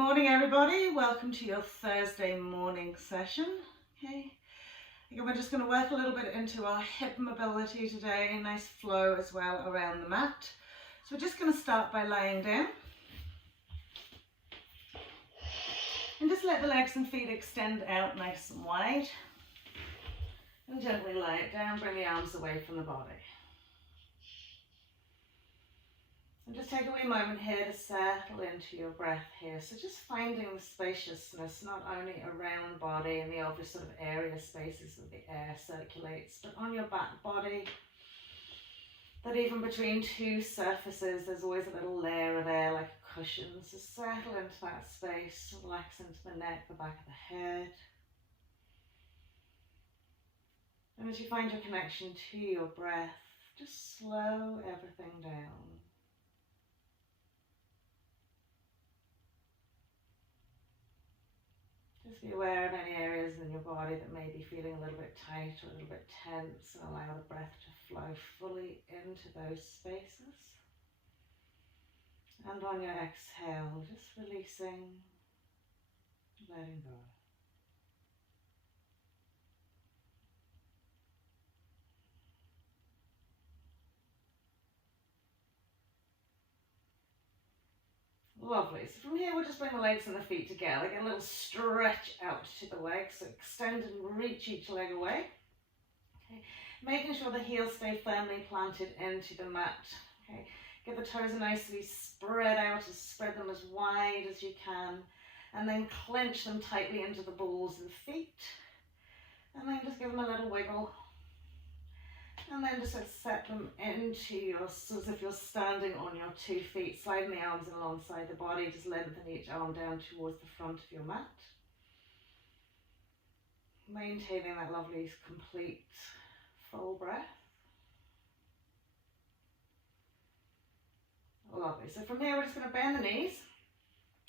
morning, everybody. Welcome to your Thursday morning session. Okay, again, we're just going to work a little bit into our hip mobility today. A nice flow as well around the mat. So we're just going to start by lying down. And just let the legs and feet extend out nice and wide. And gently lie it down, bring the arms away from the body. And just take a wee moment here to settle into your breath here. So just finding the spaciousness, not only around the body and the obvious sort of area spaces that the air circulates, but on your back body, that even between two surfaces, there's always a little layer of air like a cushion. So settle into that space, relax into the neck, the back of the head. And as you find your connection to your breath, just slow everything down. Just be aware of any areas in your body that may be feeling a little bit tight or a little bit tense, and allow the breath to flow fully into those spaces. And on your exhale, just releasing, letting go. Lovely. So from here, we'll just bring the legs and the feet together. Get a little stretch out to the legs. So extend and reach each leg away. Okay. Making sure the heels stay firmly planted into the mat. Okay. Get the toes nicely spread out, spread them as wide as you can. And then clench them tightly into the balls of the feet. And then just give them a little wiggle. And then just set them into your, so as if you're standing on your 2 feet, sliding the arms in alongside the body, just lengthen each arm down towards the front of your mat. Maintaining that lovely, complete, full breath. Lovely. So from here, we're just going to bend the knees.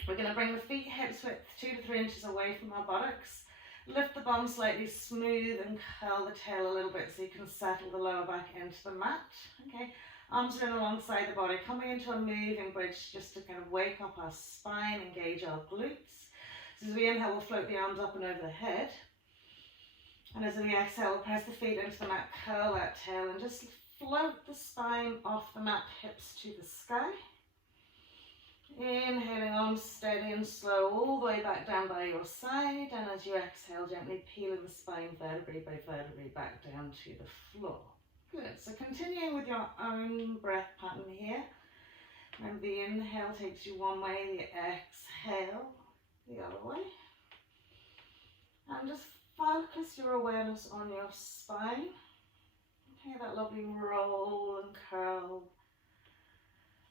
We're going to bring the feet hips width 2 to 3 inches away from our buttocks. Lift the bum slightly, smooth and curl the tail a little bit so you can settle the lower back into the mat. Okay, arms are in alongside the body, coming into a moving bridge just to kind of wake up our spine, engage our glutes. So as we inhale, we'll float the arms up and over the head. And as we exhale, we'll press the feet into the mat, curl that tail and just float the spine off the mat, hips to the sky. Inhaling on, steady and slow, all the way back down by your side, and as you exhale, gently peeling the spine vertebrae by vertebrae back down to the floor. Good, so continuing with your own breath pattern here. Remember, the inhale takes you one way, the exhale the other way. And just focus your awareness on your spine. Okay, that lovely roll and curl.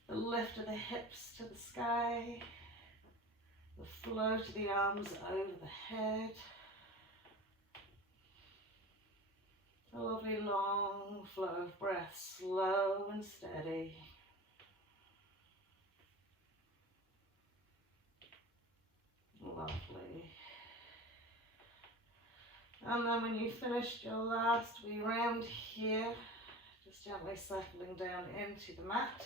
The lift of the hips to the sky, the flow to the arms over the head, a lovely long flow of breath, slow and steady. Lovely. And then when you've finished your last wee round here, just gently settling down into the mat.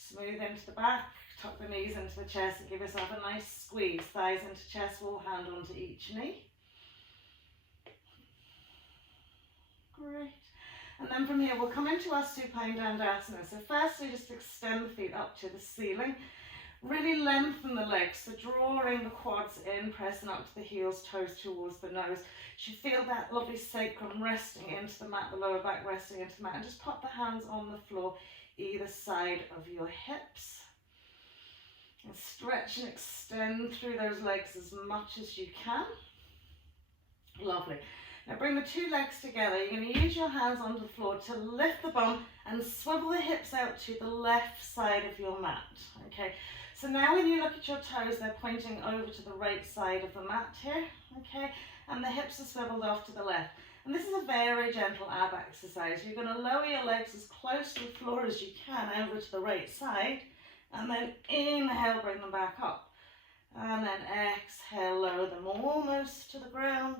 Smooth into the back, tuck the knees into the chest and give yourself a nice squeeze. Thighs into chest wall, hand onto each knee. Great. And then from here, we'll come into our supine dandasana. So firstly, just extend the feet up to the ceiling. Really lengthen the legs, so drawing the quads in, pressing up to the heels, toes towards the nose. You should feel that lovely sacrum resting into the mat, the lower back resting into the mat. And just pop the hands on the floor either side of your hips, and stretch and extend through those legs as much as you can. Lovely. Now bring the 2 legs together. You're going to use your hands onto the floor to lift the bum and swivel the hips out to the left side of your mat. Okay, so now when you look at your toes, they're pointing over to the right side of the mat here. Okay, and the hips are swiveled off to the left. And this is a very gentle ab exercise. You're going to lower your legs as close to the floor as you can over to the right side. And then inhale, bring them back up. And then exhale, lower them almost to the ground.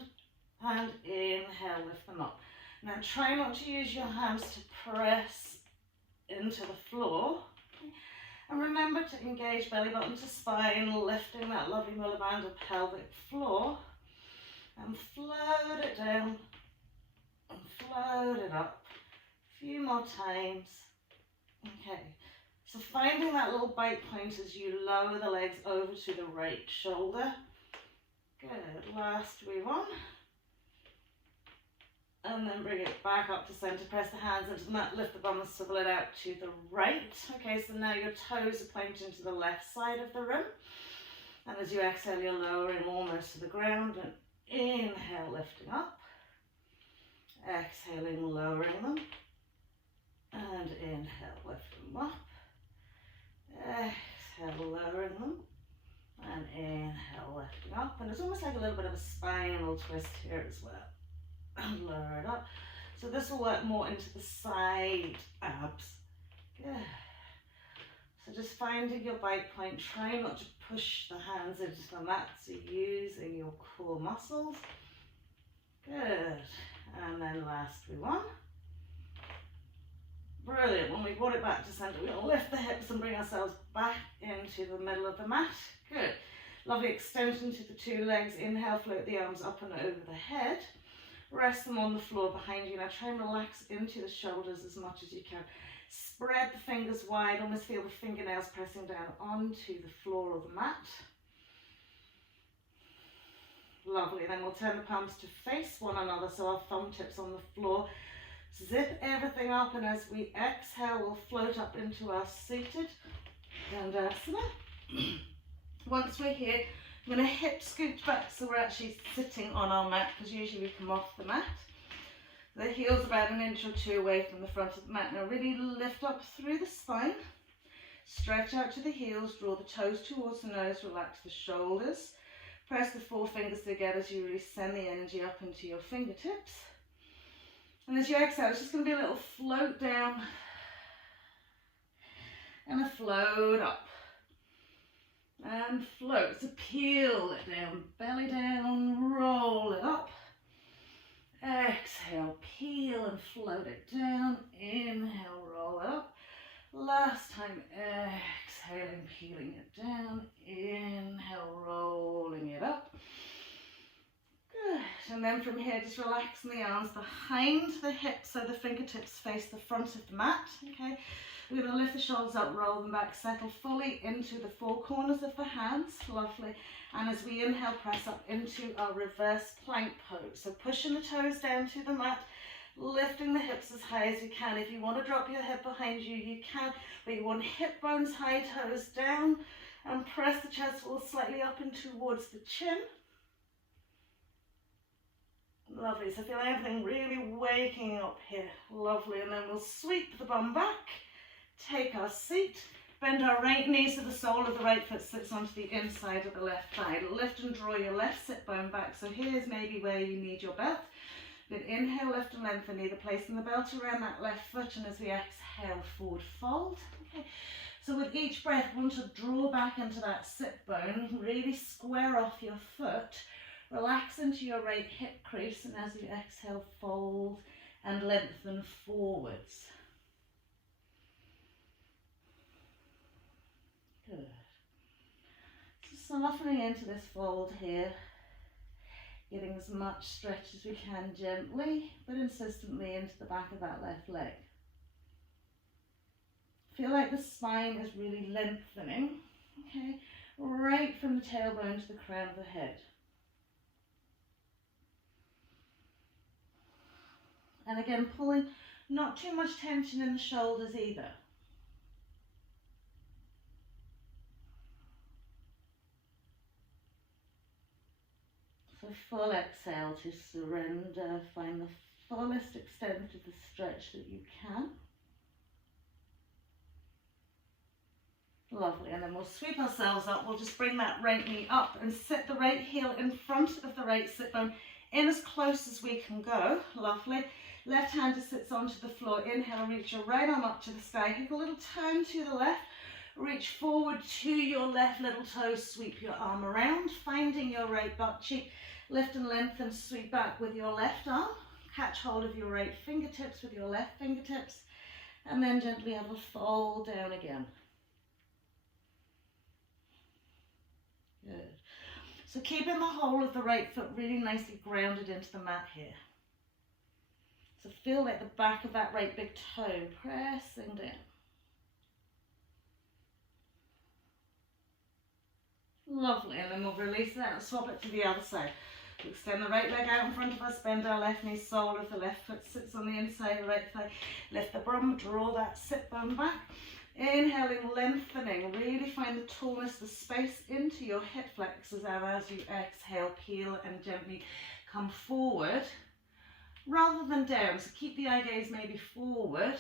And inhale, lift them up. Now try not to use your hands to press into the floor. And remember, remember to engage belly button to spine, lifting that lovely mulabandha pelvic floor, and float it down and float it up. A few more times. Okay, so finding that little bite point as you lower the legs over to the right shoulder. Good, last wee one. And then bring it back up to center, press the hands into the mat, lift the bum and swivel it out to the right. Okay, so now your toes are pointing to the left side of the room. And as you exhale, you're lowering almost to the ground, and inhale, lifting up. Exhaling, lowering them. And inhale, lifting them up. Exhale, lowering them. And inhale, lifting up. And it's almost like a little bit of a spinal twist here as well. And lower it up. So this will work more into the side abs. Good. So just finding your bite point. Try not to push the hands into the mat. So using your core muscles. Good. And then last one. Brilliant. When we brought it back to center, we'll lift the hips and bring ourselves back into the middle of the mat. Good. Lovely extension to the two legs. Inhale, float the arms up and over the head. Rest them on the floor behind you. Now try and relax into the shoulders as much as you can. Spread the fingers wide, almost feel the fingernails pressing down onto the floor of the mat. Lovely. Then we'll turn the palms to face one another, so our thumb tips on the floor. Zip everything up, and as we exhale, we'll float up into our seated Dandasana. Once we're here, I'm going to hip scoot back so we're actually sitting on our mat, because usually we come off the mat. The heels about an inch or two away from the front of the mat. Now really lift up through the spine. Stretch out to the heels, draw the toes towards the nose, relax the shoulders. Press the forefingers together as you really send the energy up into your fingertips. And as you exhale, it's just going to be a little float down and a float up. And float, so peel it down, belly down, roll it up. Exhale, peel and float it down. Inhale, roll it up. Last time, exhaling, peeling it down. Inhale, rolling it up. Good. And then from here, just relaxing the arms behind the hips so the fingertips face the front of the mat. Okay. We're going to lift the shoulders up, roll them back, settle fully into the four corners of the hands. Lovely. And as we inhale, press up into our reverse plank pose. So pushing the toes down to the mat, lifting the hips as high as you can. If you want to drop your hip behind you, you can. But you want hip bones high, toes down, and press the chest wall slightly up and towards the chin. Lovely. So feel everything really waking up here. Lovely. And then we'll sweep the bum back. Take our seat, bend our right knee so the sole of the right foot sits onto the inside of the left thigh. Lift and draw your left sit bone back. So here's maybe where you need your belt. Then inhale, lift and lengthen, either placing the belt around that left foot, and as we exhale, forward fold. Okay. So with each breath, want to draw back into that sit bone, really square off your foot, relax into your right hip crease, and as you exhale, fold and lengthen forwards. Good. So softening into this fold here, getting as much stretch as we can gently, but insistently into the back of that left leg. Feel like the spine is really lengthening, okay, right from the tailbone to the crown of the head. And again, pulling not too much tension in the shoulders either. So full exhale to surrender, find the fullest extent of the stretch that you can. Lovely, and then we'll sweep ourselves up. We'll just bring that right knee up and sit the right heel in front of the right sit bone, in as close as we can go. Lovely. Left hand just sits onto the floor. Inhale, reach your right arm up to the sky. Take a little turn to the left. Reach forward to your left little toe. Sweep your arm around, finding your right butt cheek. Lift and lengthen, sweep back with your left arm. Catch hold of your right fingertips with your left fingertips. And then gently have a fold down again. Good. So keeping the whole of the right foot really nicely grounded into the mat here. So feel like the back of that right big toe pressing down. Lovely, and then we'll release that and swap it to the other side. We'll extend the right leg out in front of us, bend our left knee, sole of the left foot sits on the inside of the right thigh. Lift the bum, draw that sit bone back. Inhaling, lengthening, really find the tallness, the space into your hip flexors, and as you exhale, peel and gently come forward rather than down. So keep the eye gaze maybe forward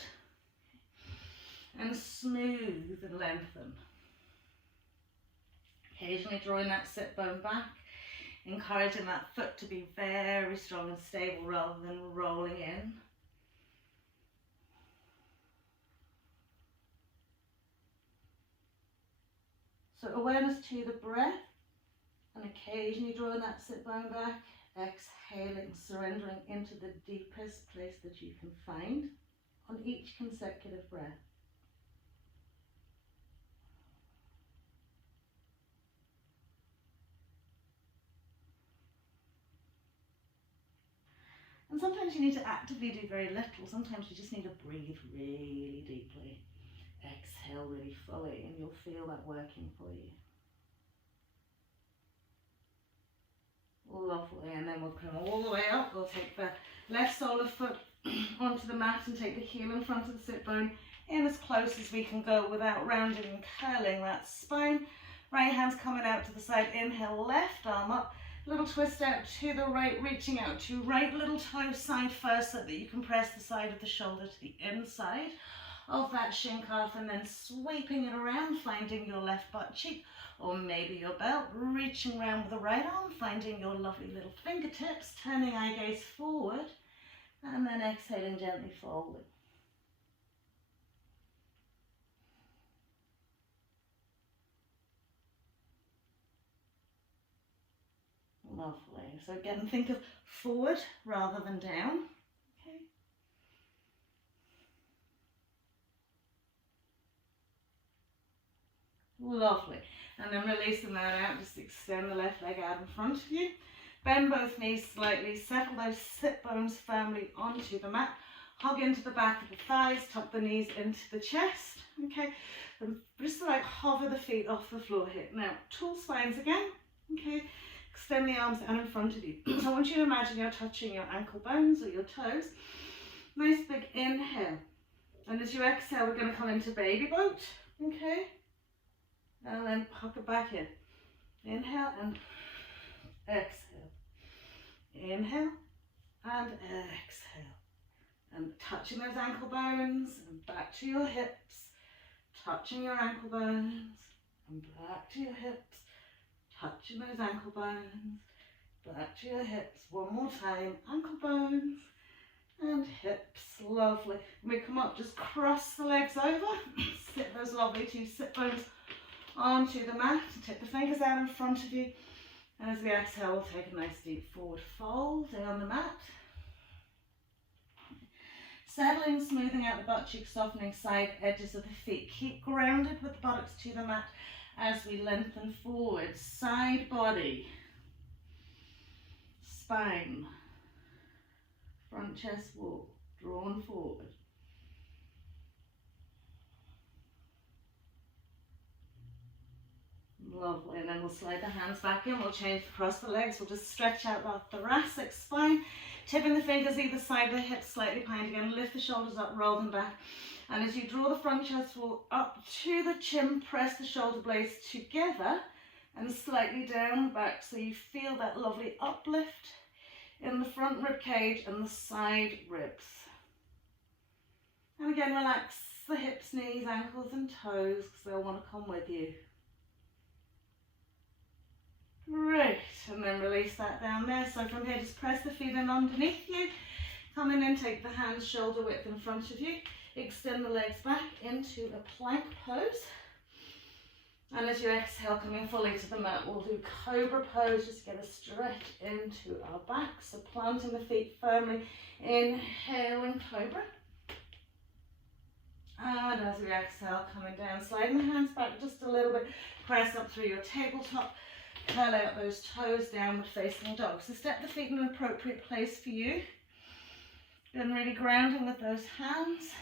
and smooth and lengthen. Occasionally drawing that sit bone back, encouraging that foot to be very strong and stable rather than rolling in. So awareness to the breath, and occasionally drawing that sit bone back, exhaling, surrendering into the deepest place that you can find on each consecutive breath. And sometimes you need to actively do very little. Sometimes you just need to breathe really deeply. Exhale really fully, and you'll feel that working for you. Lovely, and then we'll come all the way up. We'll take the left sole of foot onto the mat and take the heel in front of the sit bone in as close as we can go without rounding and curling that spine. Right hand's coming out to the side. Inhale, left arm up. Little twist out to the right, reaching out to right little toe side first so that you can press the side of the shoulder to the inside of that shin calf, and then sweeping it around, finding your left butt cheek or maybe your belt, reaching around with the right arm, finding your lovely little fingertips, turning eye gaze forward, and then exhaling, gently folding. Lovely. So again, think of forward rather than down. Okay. Lovely. And then releasing that out, just extend the left leg out in front of you. Bend both knees slightly, settle those sit bones firmly onto the mat. Hug into the back of the thighs, tuck the knees into the chest. Okay. And just like hover the feet off the floor here. Now, tall spines again. Okay. Extend the arms out in front of you. So I want you to imagine you're touching your ankle bones or your toes. Nice big inhale. And as you exhale, we're going to come into baby boat. Okay. And then puck it back in. Inhale and exhale. Inhale and exhale. And touching those ankle bones and back to your hips. Touching your ankle bones and back to your hips. Touching those ankle bones, back to your hips. One more time, ankle bones and hips. Lovely. When we come up, just cross the legs over. Sit those lovely two sit bones onto the mat. Take the fingers out in front of you. And as we exhale, we'll take a nice deep forward fold down the mat. Settling, smoothing out the butt cheek, softening side edges of the feet. Keep grounded with the buttocks to the mat as we lengthen forward. Side body, spine, front chest wall, drawn forward. Lovely, and then we'll slide the hands back in. We'll change across the legs. We'll just stretch out that thoracic spine, tipping the fingers either side of the hips, slightly behind again. Lift the shoulders up, roll them back. And as you draw the front chest wall up to the chin, press the shoulder blades together and slightly down the back so you feel that lovely uplift in the front rib cage and the side ribs. And again, relax the hips, knees, ankles and toes because they'll want to come with you. Great, and then release that down there. So from here, just press the feet in underneath you. Come in and take the hands shoulder width in front of you. Extend the legs back into a plank pose. And as you exhale, coming fully to the mat, we'll do cobra pose. Just get a stretch into our back. So planting the feet firmly, inhaling cobra. And as we exhale, coming down, sliding the hands back just a little bit. Press up through your tabletop. Curl out those toes, downward facing dog. So step the feet in an appropriate place for you. Then really grounding with those hands.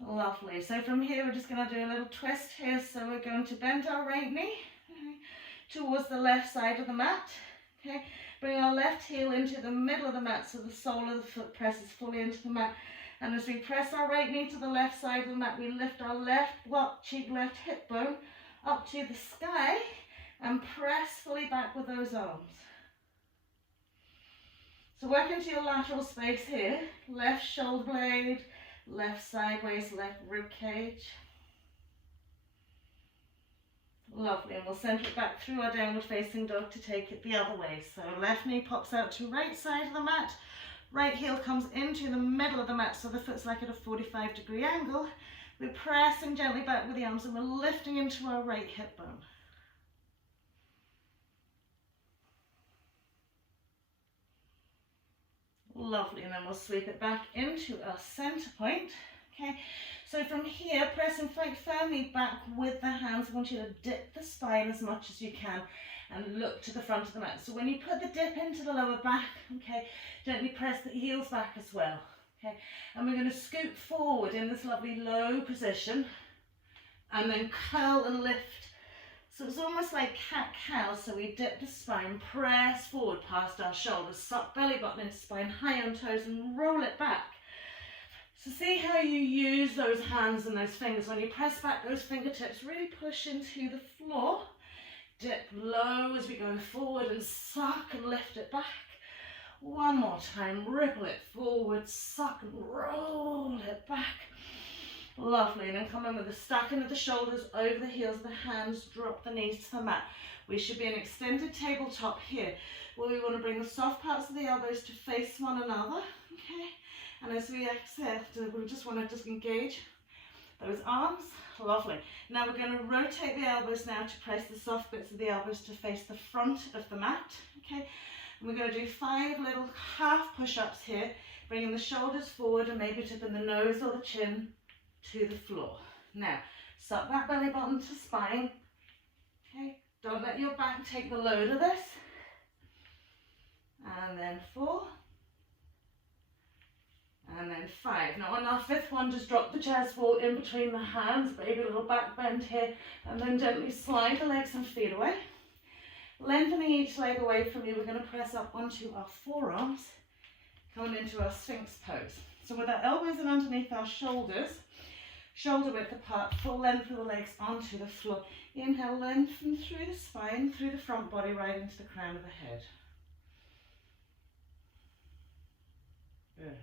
Lovely. So from here, we're just going to do a little twist here. So we're going to bend our right knee towards the left side of the mat. Okay. Bring our left heel into the middle of the mat so the sole of the foot presses fully into the mat. And as we press our right knee to the left side of the mat, we lift our left butt cheek, left hip bone up to the sky and press fully back with those arms. So work into your lateral space here. Left shoulder blade, left sideways, left rib cage. Lovely, and we'll center it back through our downward facing dog to take it the other way. So left knee pops out to right side of the mat, right heel comes into the middle of the mat so the foot's like at a 45-degree angle. We're pressing gently back with the arms and we're lifting into our right hip bone. Lovely, and then we'll sweep it back into our center point. Okay, so from here, press and fight firmly back with the hands. I want you to dip the spine as much as you can and look to the front of the mat. So when you put the dip into the lower back, okay, gently press the heels back as well. Okay, and we're going to scoot forward in this lovely low position and then curl and lift. So it's almost like cat-cow, so we dip the spine, press forward past our shoulders, suck belly button into spine, high on toes and roll it back. So see how you use those hands and those fingers. When you press back those fingertips, really push into the floor. Dip low as we go forward and suck and lift it back. One more time, ripple it forward, suck and roll it back. Lovely, and then come in with a stacking of the shoulders over the heels of the hands, drop the knees to the mat. We should be an extended tabletop here, where we want to bring the soft parts of the elbows to face one another, okay? And as we exhale, we just want to engage those arms. Lovely. Now we're going to rotate the elbows now to press the soft bits of the elbows to face the front of the mat, okay? And we're going to do 5 little half push-ups here, bringing the shoulders forward and maybe tipping the nose or the chin to the floor. Now, suck that belly button to spine. Okay, don't let your back take the load of this. And then 4. And then 5. Now on our 5th one, just drop the chest ball in between the hands, maybe a little back bend here, and then gently slide the legs and feet away. Lengthening each leg away from you, we're going to press up onto our forearms, coming into our Sphinx pose. So with our elbows in underneath our shoulders, shoulder width apart, full length of the legs onto the floor. Inhale, lengthen through the spine, through the front body, right into the crown of the head. Good.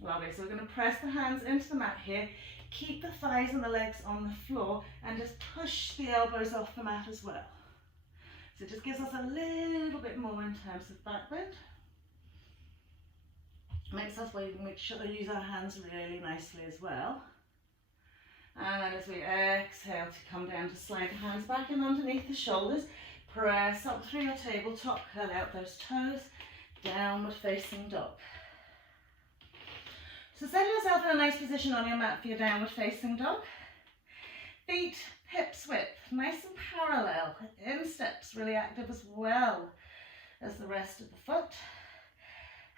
Lovely. So we're going to press the hands into the mat here. Keep the thighs and the legs on the floor and just push the elbows off the mat as well. So it just gives us a little bit more in terms of back bend. Makes us make sure to use our hands really nicely as well. And then as we exhale to come down to slide the hands back in underneath the shoulders, press up through your tabletop, curl out those toes, downward facing dog. So set yourself in a nice position on your mat for your downward facing dog. Feet hips width, nice and parallel. Insteps really active as well as the rest of the foot.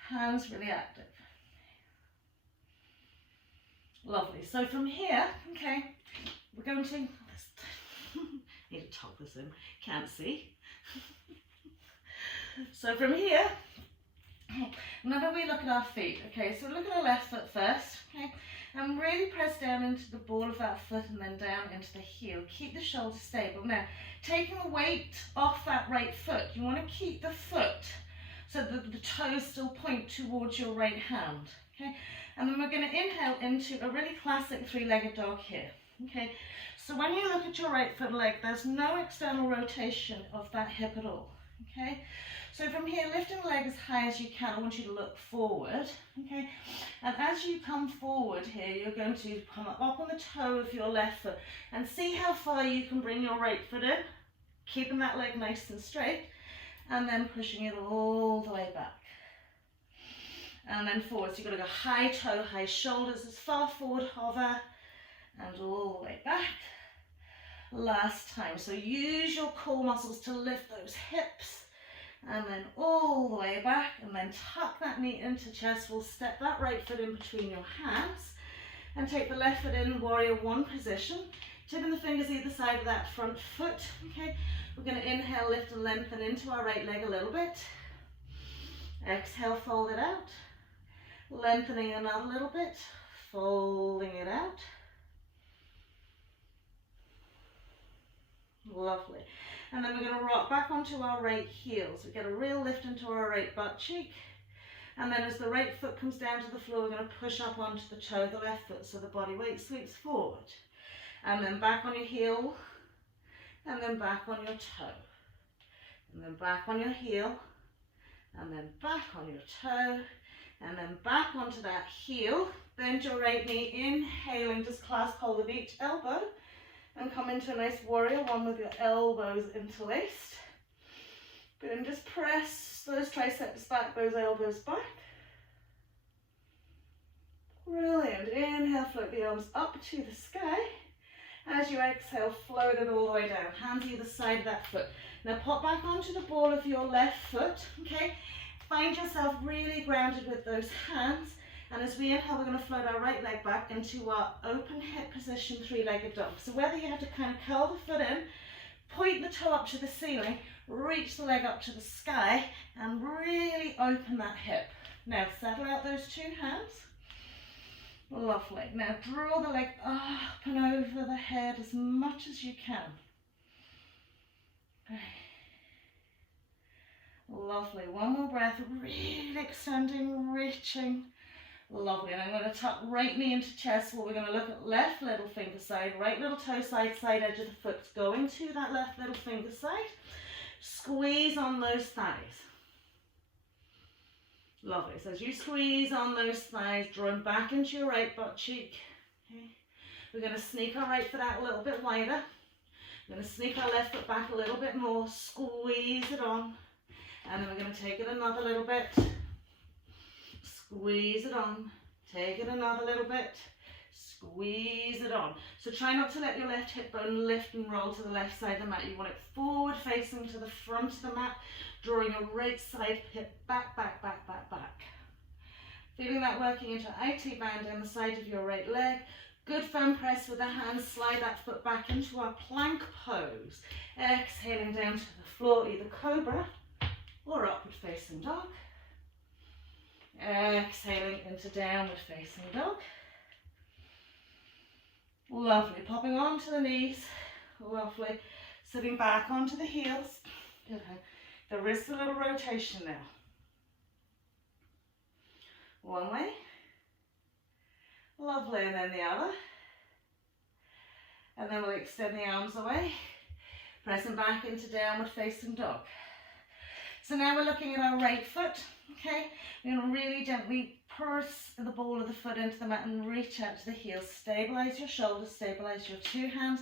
Hands really active. Lovely. So from here, okay, we're going to need to tuck this in. Can't see. So from here, remember we look at our feet. Okay, so look at our left foot first. Okay, and really press down into the ball of that foot and then down into the heel. Keep the shoulder stable. Now, taking the weight off that right foot, you want to keep the foot so that the toes still point towards your right hand, okay? And then we're going to inhale into a really classic 3-legged dog here, okay? So when you look at your right foot leg, there's no external rotation of that hip at all, okay? So from here, lifting the leg as high as you can, I want you to look forward, okay? And as you come forward here, you're going to come up on the toe of your left foot and see how far you can bring your right foot in, keeping that leg nice and straight, and then pushing it all the way back. And then forward. So you've got to go high toe, high shoulders, as far forward, hover, and all the way back. Last time. So use your core muscles to lift those hips, and then all the way back, and then tuck that knee into chest. We'll step that right foot in between your hands and take the left foot in warrior one position, tipping the fingers either side of that front foot. Okay, we're going to inhale, lift and lengthen into our right leg a little bit. Exhale, fold it out, lengthening another little bit, folding it out. Lovely. And then we're going to rock back onto our right heels. We get a real lift into our right butt cheek. And then as the right foot comes down to the floor, we're going to push up onto the toe of the left foot, so the body weight sweeps forward. And then back on your heel, and then back on your toe. And then back on your heel, and then back on your toe, and then back onto that heel. Bend your right knee, inhaling, just clasp hold of each elbow. And come into a nice warrior one with your elbows interlaced. Then just press those triceps back, those elbows back. Brilliant. Inhale, float the arms up to the sky. As you exhale, float it all the way down. Hands either side of that foot. Now pop back onto the ball of your left foot, okay? Find yourself really grounded with those hands. And as we inhale, we're going to float our right leg back into our open hip position, three-legged dog. So whether you have to kind of curl the foot in, point the toe up to the ceiling, reach the leg up to the sky, and really open that hip. Now settle out those two hands. Lovely. Now draw the leg up and over the head as much as you can. Lovely. One more breath, really extending, reaching. Lovely. And I'm going to tuck right knee into chest. Well, we're going to look at left little finger side, right little toe side, side edge of the foot going to that left little finger side. Squeeze on those thighs. Lovely. So as you squeeze on those thighs, drawing back into your right butt cheek. Okay. We're going to sneak our right foot out a little bit wider. We're going to sneak our left foot back a little bit more. Squeeze it on. And then we're going to take it another little bit. Squeeze it on, take it another little bit, squeeze it on. So try not to let your left hip bone lift and roll to the left side of the mat. You want it forward facing to the front of the mat, drawing your right side hip back, back, back, back, back. Feeling that working into IT band down the side of your right leg. Good firm press with the hands, slide that foot back into our plank pose. Exhaling down to the floor, either cobra or upward facing dog. Exhaling into downward facing dog. Lovely. Popping onto the knees. Lovely. Sitting back onto the heels. There is a little rotation now. One way. Lovely. And then the other. And then we'll extend the arms away. Pressing back into downward facing dog. So now we're looking at our right foot. Okay, we're going to really gently press the ball of the foot into the mat and reach out to the heels. Stabilize your shoulders, stabilize your two hands.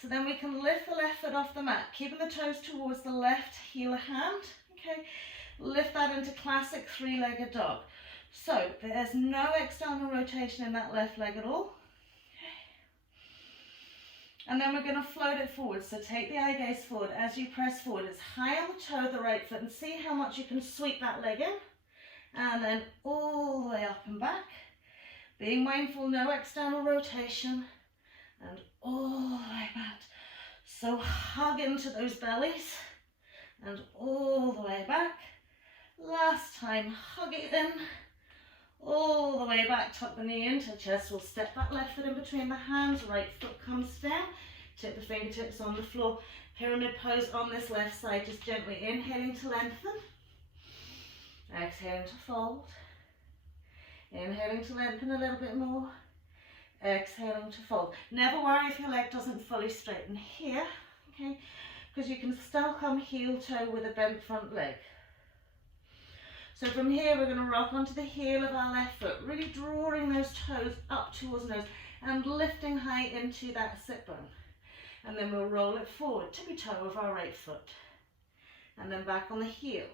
So then we can lift the left foot off the mat, keeping the toes towards the left heel hand. Okay, lift that into classic three-legged dog. So there's no external rotation in that left leg at all. And then we're going to float it forward. So take the eye gaze forward. As you press forward, it's high on the toe of the right foot, and see how much you can sweep that leg in. And then all the way up and back. Being mindful, no external rotation. And all the way back. So hug into those bellies. And all the way back. Last time, hug it in. All the way back, tuck the knee into chest. We'll step that left foot in between the hands, right foot comes down, tip the fingertips on the floor. Pyramid pose on this left side, just gently inhaling to lengthen, exhaling to fold, inhaling to lengthen a little bit more, exhaling to fold. Never worry if your leg doesn't fully straighten here, okay, because you can still come heel toe with a bent front leg. So from here, we're going to rock onto the heel of our left foot, really drawing those toes up towards the nose and lifting high into that sit bone. And then we'll roll it forward, tippy toe of our right foot. And then back on the heel,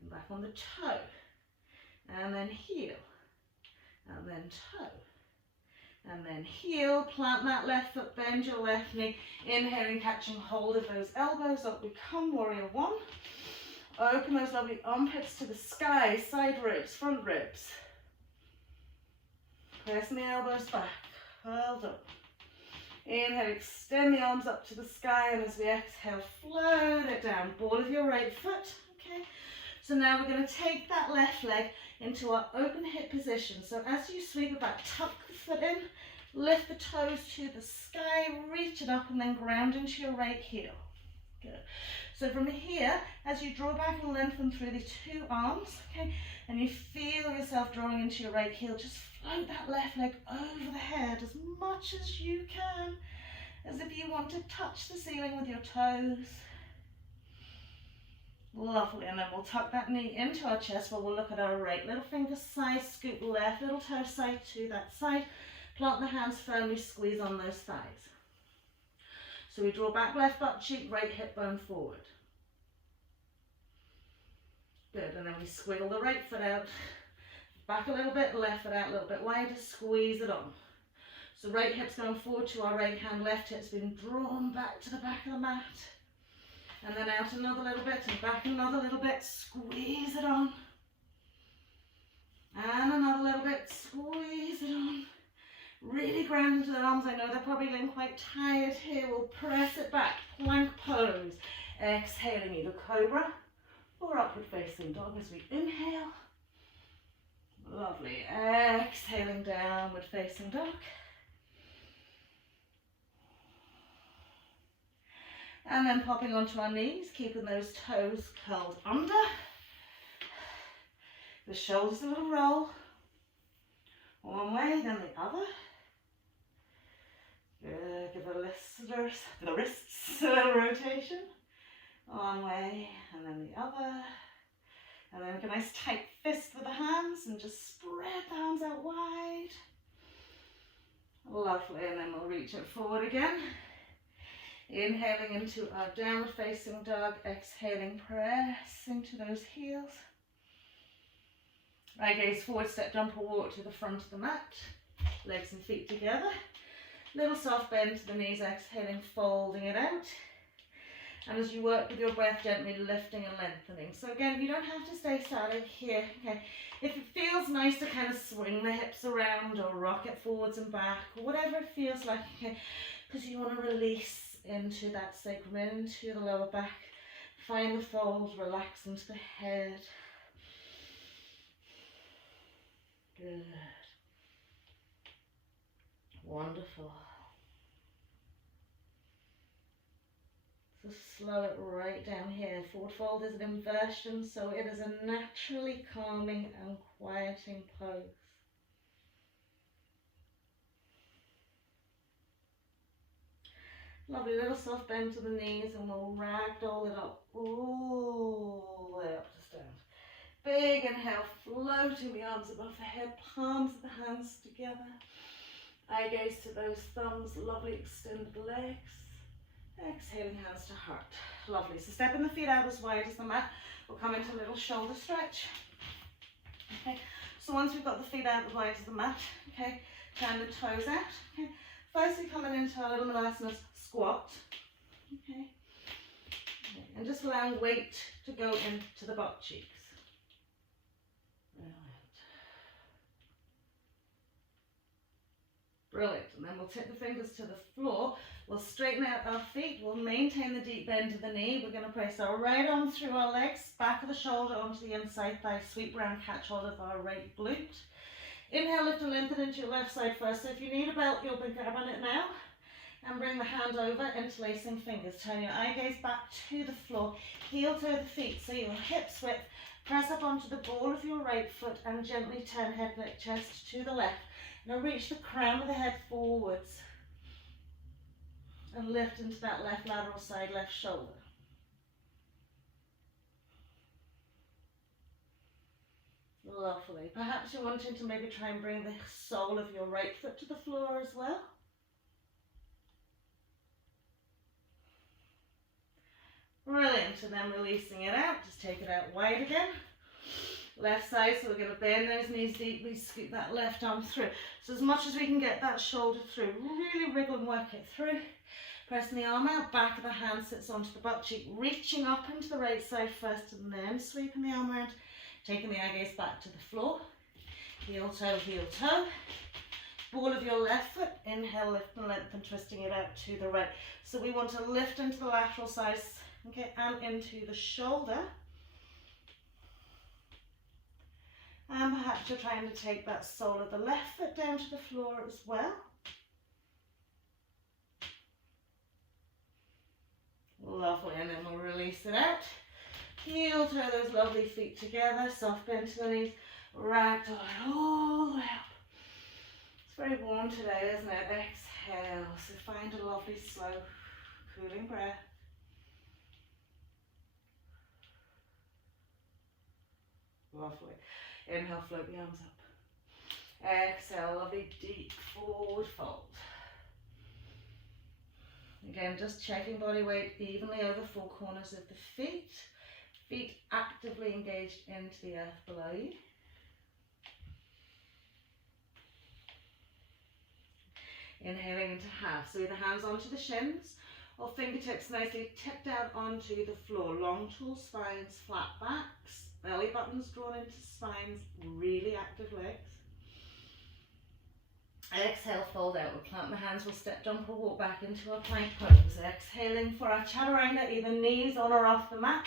and back on the toe, and then heel, and then toe, And then heel, plant that left foot, bend your left knee. Inhaling, catching hold of those elbows up. Become warrior one. Open those lovely armpits to the sky, side ribs, front ribs. Pressing the elbows back, curled up. Inhale, extend the arms up to the sky, and as we exhale, float it down. Ball of your right foot, okay? So now we're going to take that left leg into our open hip position. So as you sweep it back, tuck the foot in, lift the toes to the sky, reach it up, and then ground into your right heel. Good. So from here, as you draw back and lengthen through the two arms, okay, and you feel yourself drawing into your right heel, just float that left leg over the head as much as you can, as if you want to touch the ceiling with your toes. Lovely, and then we'll tuck that knee into our chest while we'll look at our right little finger side, scoop left little toe side to that side, plant the hands firmly, squeeze on those thighs. So we draw back left butt cheek, right hip bone forward. Good, and then we squiggle the right foot out, back a little bit, left foot out a little bit wider, squeeze it on. So right hip's going forward to our right hand, left hip's been drawn back to the back of the mat. And then out another little bit and back another little bit, squeeze it on. And another little bit, squeeze it on. Really ground into the arms. I know they're probably getting quite tired here. We'll press it back, plank pose. Exhaling either cobra or upward facing dog as we inhale. Lovely. Exhaling downward facing dog. And then popping onto our knees, keeping those toes curled under. The shoulders a little roll. One way, then the other. Good. Give the wrists a little rotation. One way, and then the other. And then make a nice tight fist with the hands and just spread the hands out wide. Lovely, and then we'll reach it forward again. Inhaling into our downward facing dog, exhaling, pressing to those heels. Right gaze forward, step, jump or walk to the front of the mat. Legs and feet together. Little soft bend to the knees, exhaling, folding it out. And as you work with your breath, gently lifting and lengthening. So again, you don't have to stay static here. Okay. If it feels nice to kind of swing the hips around or rock it forwards and back, or whatever it feels like, okay, because you want to release into that sacrum, into the lower back. Find the fold, relax into the head. Good. Wonderful. So slow it right down here. Forward fold is an inversion, so it is a naturally calming and quieting pose. Lovely little soft bend to the knees, and we'll ragdoll it up all the way up to stand. Big inhale, floating the arms above the head, palms of the hands together. Eye gaze to those thumbs, lovely extended legs. Exhaling, hands to heart. Lovely. So stepping the feet out as wide as the mat. We'll come into a little shoulder stretch. Okay. So once we've got the feet out as wide as the mat, okay, turn the toes out. Okay. Firstly, coming into our little Malasana squat. Okay. And just allowing weight to go into the butt cheeks. Brilliant. And then we'll tip the fingers to the floor. We'll straighten out our feet. We'll maintain the deep bend of the knee. We're going to place our right arm through our legs, back of the shoulder onto the inside thigh, sweep round, catch hold of our right glute. Inhale, lift and lengthen into your left side first. So if you need a belt, you'll be grabbing it now. And bring the hand over, interlacing fingers. Turn your eye gaze back to the floor. Heel to the feet, so your hips width. Press up onto the ball of your right foot and gently turn head, neck, chest to the left. Now reach the crown of the head forwards and lift into that left lateral side, left shoulder. Lovely. Perhaps you're wanting to maybe try and bring the sole of your right foot to the floor as well. Brilliant. And then releasing it out, just take it out wide again. Left side, so we're going to bend those knees deeply, scoot that left arm through. So as much as we can get that shoulder through, really wriggle and work it through. Pressing the arm out, back of the hand sits onto the butt cheek, reaching up into the right side first and then sweeping the arm around, taking the eye gaze back to the floor. Heel toe. Ball of your left foot, inhale, lift and lengthen, twisting it out to the right. So we want to lift into the lateral side, okay, and into the shoulder. And perhaps you're trying to take that sole of the left foot down to the floor as well. Lovely, and then we'll release it out. Heel toe those lovely feet together, soft bend to the knees, ragdoll all the way up. It's very warm today, isn't it? Exhale, so find a lovely slow cooling breath. Lovely. Inhale, float the arms up. Exhale, lovely deep forward fold. Again, just checking body weight evenly over four corners of the feet. Feet actively engaged into the earth below you. Inhaling into half. So either hands onto the shins or fingertips nicely tipped out onto the floor. Long, tall spines, flat backs. Belly buttons drawn into spines, really active legs. Exhale, fold out. We'll plant the hands, we'll step, jump or walk back into our plank pose. Exhaling for our chaturanga, either knees on or off the mat,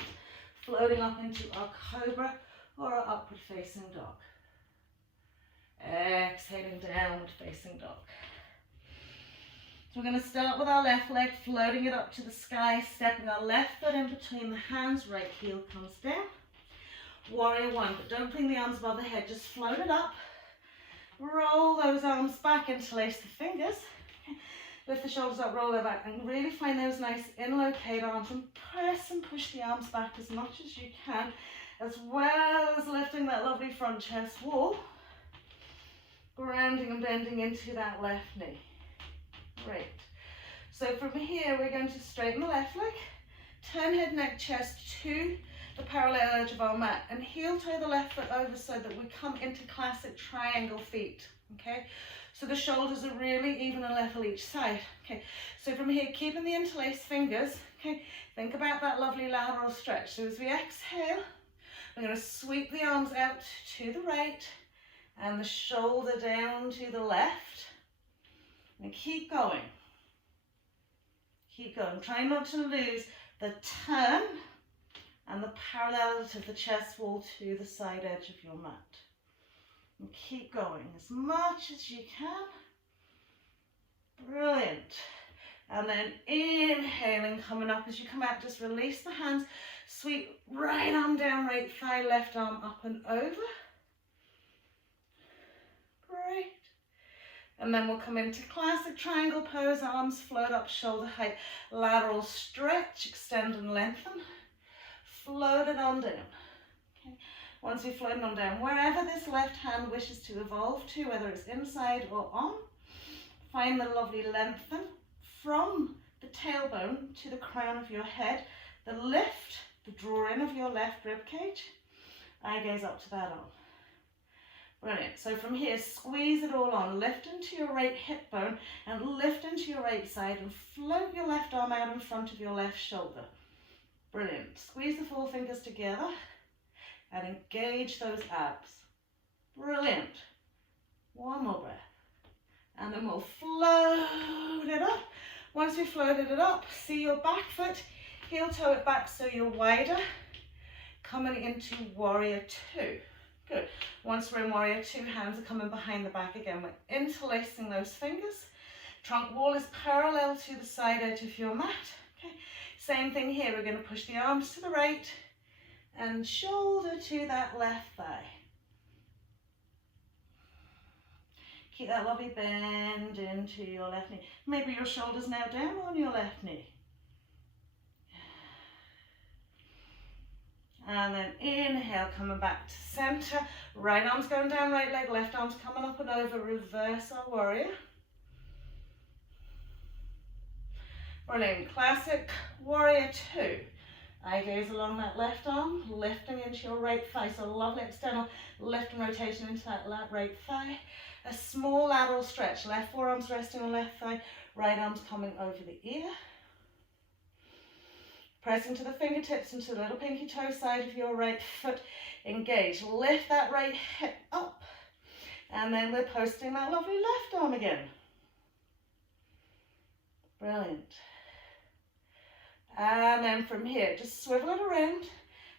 floating up into our cobra or our upward facing dog. Exhaling, downward facing dog. So we're going to start with our left leg, floating it up to the sky, stepping our left foot in between the hands, right heel comes down. Warrior one, but don't bring the arms above the head, just float it up. Roll those arms back, interlace the fingers. Lift the shoulders up, roll them back, and really find those nice interlocate arms and press and push the arms back as much as you can, as well as lifting that lovely front chest wall. Grounding and bending into that left knee. Great. So from here, we're going to straighten the left leg, turn head, neck, chest to the parallel edge of our mat, and heel toe the left foot over so that we come into classic triangle feet. Okay, so the shoulders are really even and level each side. Okay, so from here, keeping the interlaced fingers. Okay, think about that lovely lateral stretch. So as we exhale, we're going to sweep the arms out to the right and the shoulder down to the left, and keep going. Keep going. Try not to lose the turn and the parallel of the chest wall to the side edge of your mat. And keep going as much as you can. Brilliant. And then inhaling, coming up as you come out, just release the hands. Sweep right arm down, right thigh, left arm up and over. Great. And then we'll come into classic triangle pose, arms float up, shoulder height, lateral stretch, extend and lengthen. Float it on down. Okay. Once we've floated on down, wherever this left hand wishes to evolve to, whether it's inside or on, find the lovely lengthen from the tailbone to the crown of your head, the lift, the draw in of your left rib cage, eye gaze up to that arm. Brilliant. So from here, squeeze it all on, lift into your right hip bone and lift into your right side and float your left arm out in front of your left shoulder. Brilliant. Squeeze the four fingers together and engage those abs. Brilliant. One more breath. And then we'll float it up. Once we've floated it up, see your back foot, heel toe it back so you're wider. Coming into warrior two. Good. Once we're in warrior two, hands are coming behind the back again. We're interlacing those fingers. Trunk wall is parallel to the side edge of your mat. Okay. Same thing here, we're going to push the arms to the right and shoulder to that left thigh. Keep that lovely bend into your left knee. Maybe your shoulders now down on your left knee. And then inhale, coming back to center. Right arm's going down, right leg, left arm's coming up and over. Reverse our warrior. Brilliant. Classic warrior two. Eye gaze along that left arm, lifting into your right thigh. So lovely external lift and rotation into that right thigh. A small lateral stretch. Left forearm's resting on left thigh, right arm's coming over the ear. Pressing to the fingertips into the little pinky toe side of your right foot. Engage. Lift that right hip up. And then we're posting that lovely left arm again. Brilliant. And then from here, just swivel it around.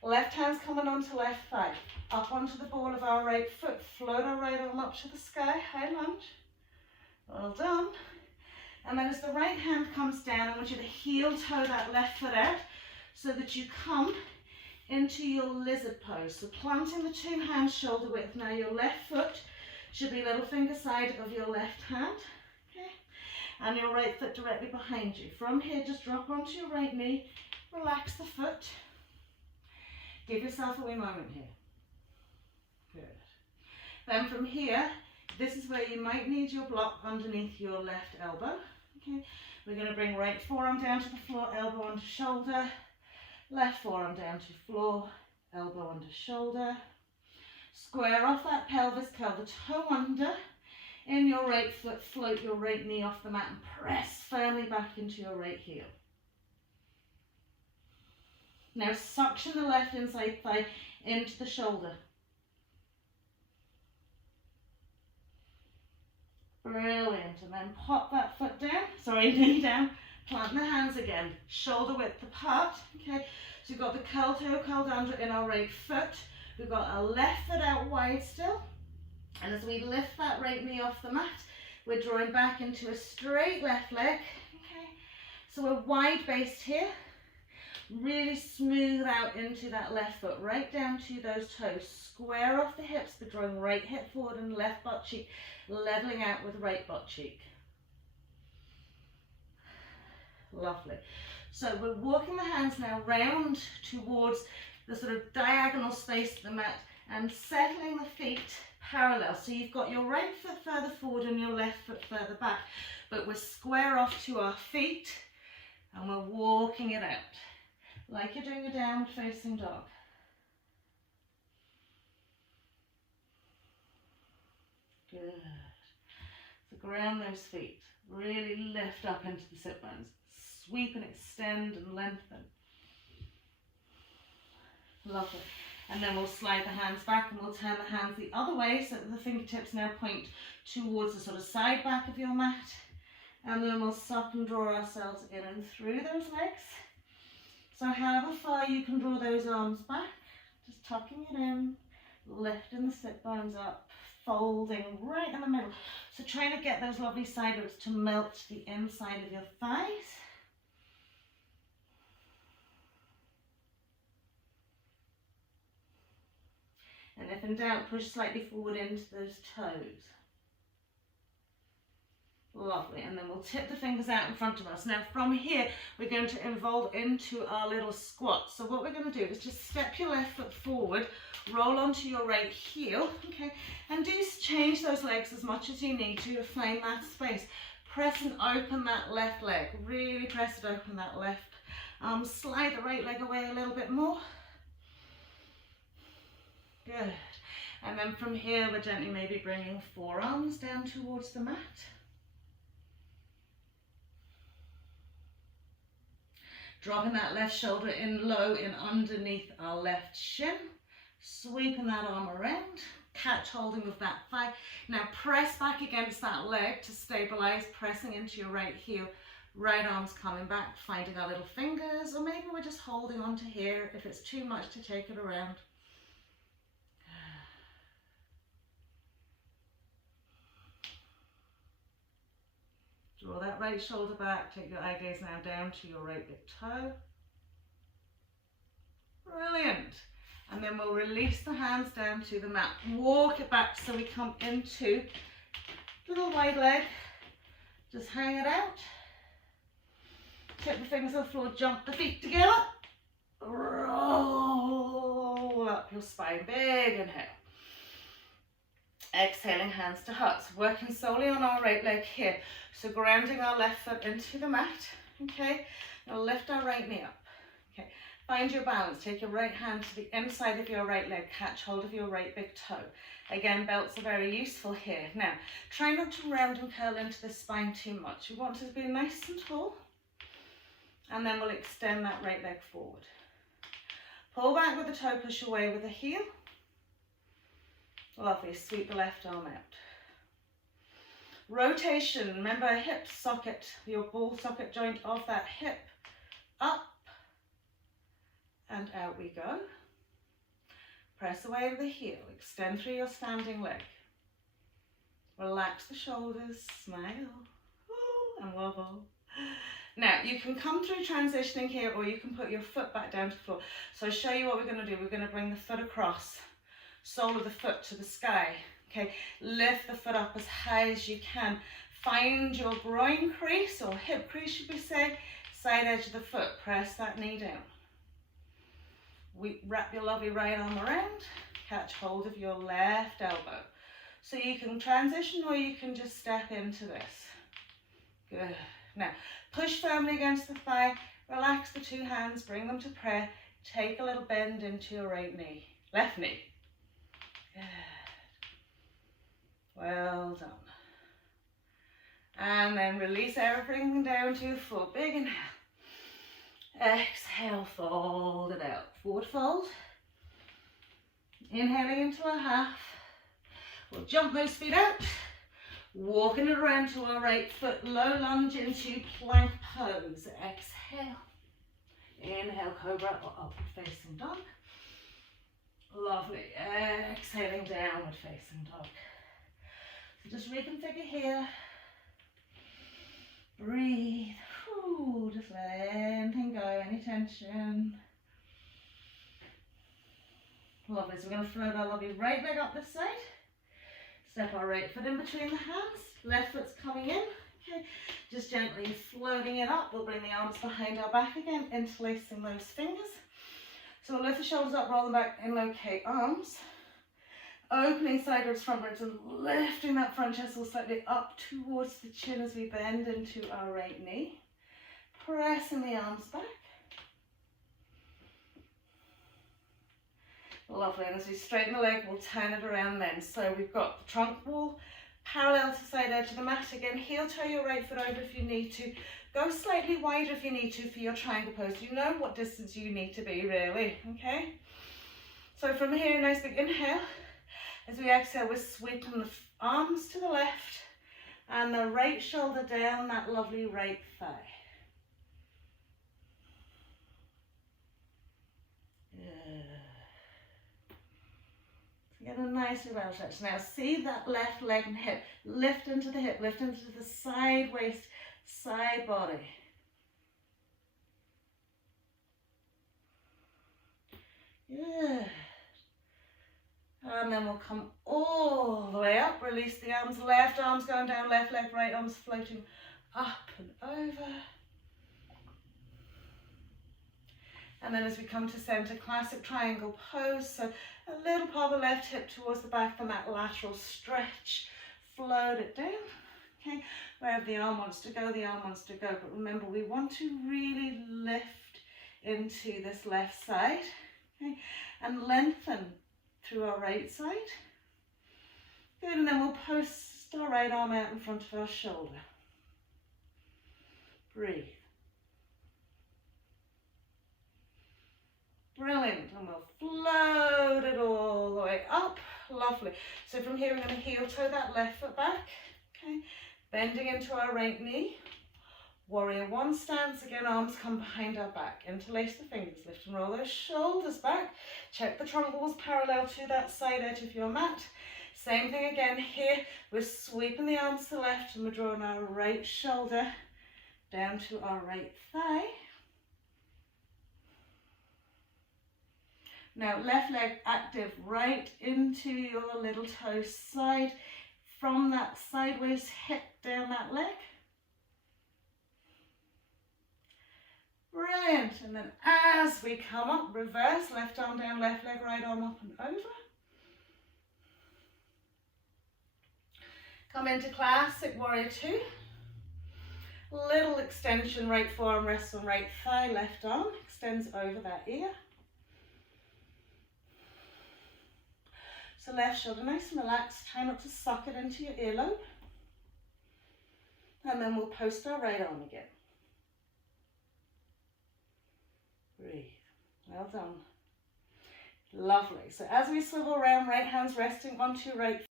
Left hand's coming onto left thigh. Up onto the ball of our right foot. Float our right arm up to the sky. High lunge. Well done. And then as the right hand comes down, I want you to heel toe that left foot out so that you come into your lizard pose. So planting the two hands shoulder width. Now your left foot should be little finger side of your left hand. Okay. And your right foot directly behind you. From here, just drop onto your right knee. Relax the foot. Give yourself a wee moment here. Good. Then from here, this is where you might need your block underneath your left elbow. Okay, we're going to bring right forearm down to the floor, elbow onto shoulder, left forearm down to floor, elbow onto shoulder. Square off that pelvis, curl the toe under. In your right foot, float your right knee off the mat and press firmly back into your right heel. Now suction the left inside thigh into the shoulder. Brilliant. And then pop that foot down, knee down, plant the hands again, shoulder width apart. Okay, so you've got the curl toe curled under in our right foot. We've got our left foot out wide still. And as we lift that right knee off the mat, we're drawing back into a straight left leg. Okay, so we're wide based here. Really smooth out into that left foot, right down to those toes. Square off the hips, but drawing right hip forward and left butt cheek, leveling out with right butt cheek. Lovely. So we're walking the hands now round towards the sort of diagonal space of the mat and settling the feet parallel. So you've got your right foot further forward and your left foot further back, but we're square off to our feet and we're walking it out. Like you're doing a downward facing dog. Good. So ground those feet. Really lift up into the sit bones. Sweep and extend and lengthen. Lovely. And then we'll slide the hands back and we'll turn the hands the other way so that the fingertips now point towards the sort of side back of your mat. And then we'll suck and draw ourselves in and through those legs. So however far you can draw those arms back, just tucking it in, lifting the sit bones up, folding right in the middle. So trying to get those lovely side ribs to melt to the inside of your thighs. And if in doubt, push slightly forward into those toes. Lovely, and then we'll tip the fingers out in front of us. Now from here, we're going to evolve into our little squat. So what we're going to do is just step your left foot forward, roll onto your right heel, okay, and do change those legs as much as you need to find that space. Press and open that left leg, really press it open, that left. Slide the right leg away a little bit more. Good. And then from here, we're gently maybe bringing forearms down towards the mat. Dropping that left shoulder in low in underneath our left shin. Sweeping that arm around. Catch holding with that thigh. Now press back against that leg to stabilize, pressing into your right heel. Right arm's coming back, finding our little fingers, or maybe we're just holding on to here if it's too much to take it around. Draw that right shoulder back, take your eye gaze now down to your right big toe. Brilliant. And then we'll release the hands down to the mat. Walk it back so we come into little wide leg. Just hang it out. Tip the fingers on the floor, jump the feet together. Roll up your spine, big inhale. Exhaling, hands to hearts, working solely on our right leg here. So grounding our left foot into the mat, okay? Now lift our right knee up, okay? Find your balance. Take your right hand to the inside of your right leg. Catch hold of your right big toe. Again, belts are very useful here. Now, try not to round and curl into the spine too much. We want to be nice and tall. And then we'll extend that right leg forward. Pull back with the toe, push away with the heel. Lovely, sweep the left arm out. Rotation, remember hip socket, your ball socket joint of that hip. Up and out we go. Press away with the heel, extend through your standing leg. Relax the shoulders, smile, and wobble. Now, you can come through transitioning here, or you can put your foot back down to the floor. So I'll show you what we're going to do. We're going to bring the foot across, sole of the foot to the sky. Okay, lift the foot up as high as you can. Find your groin crease, or hip crease should we say, side edge of the foot. Press that knee down. Wrap your lovely right arm around. Catch hold of your left elbow. So you can transition, or you can just step into this. Good. Now, push firmly against the thigh, relax the two hands, bring them to prayer, take a little bend into your right knee, left knee. Good. Well done. And then release everything down to a full big inhale. Exhale, fold it out. Forward fold. Inhaling into a half. We'll jump those feet out. Walking it around to our right foot, low lunge into plank pose. Exhale. Inhale, cobra or upward facing dog. Lovely. Exhaling, downward facing dog. So just reconfigure here. Breathe. Ooh, just let anything go, any tension. Lovely. So we're going to float our lovely right leg up this side. Step our right foot in between the hands, left foot's coming in, okay, just gently floating it up. We'll bring the arms behind our back again, interlacing those fingers. So we'll lift the shoulders up, roll them back, and locate arms. Opening sideways, frontwards, and lifting that front chest all slightly up towards the chin as we bend into our right knee. Pressing the arms back. Lovely, and as we straighten the leg, we'll turn it around then. So we've got the trunk wall parallel to side edge of the mat. Again, heel toe your right foot over if you need to. Go slightly wider if you need to for your triangle pose. You know what distance you need to be, really, okay? So from here, nice big inhale. As we exhale, we're sweeping the arms to the left and the right shoulder down that lovely right thigh. Get a nice round stretch. Now see that left leg and hip. Lift into the hip, lift into the side waist, side body. Good. And then we'll come all the way up. Release the arms, left arm's going down, left leg, right arm's floating up and over. And then as we come to center, classic triangle pose. So a little part of the left hip towards the back from that lateral stretch. Float it down. Okay, wherever the arm wants to go, the arm wants to go. But remember, we want to really lift into this left side. Okay, and lengthen through our right side. Good, and then we'll post our right arm out in front of our shoulder. Breathe. Brilliant, and we'll float it all the way up. Lovely. So from here, we're going to heel toe that left foot back. Okay, bending into our right knee. Warrior one stance. Again, arms come behind our back. Interlace the fingers, lift and roll those shoulders back. Check the trunk walls parallel to that side edge of your mat. Same thing again here. We're sweeping the arms to the left and we're drawing our right shoulder down to our right thigh. Now left leg active right into your little toe side. From that sideways hip down that leg. Brilliant. And then as we come up, reverse, left arm down, left leg, right arm up and over. Come into classic warrior two. Little extension, right forearm rests on right thigh, left arm extends over that ear. So left shoulder nice and relaxed, try not to suck it into your earlobe. And then we'll post our right arm again. Breathe. Well done. Lovely. So as we swivel around, right hand's resting onto your right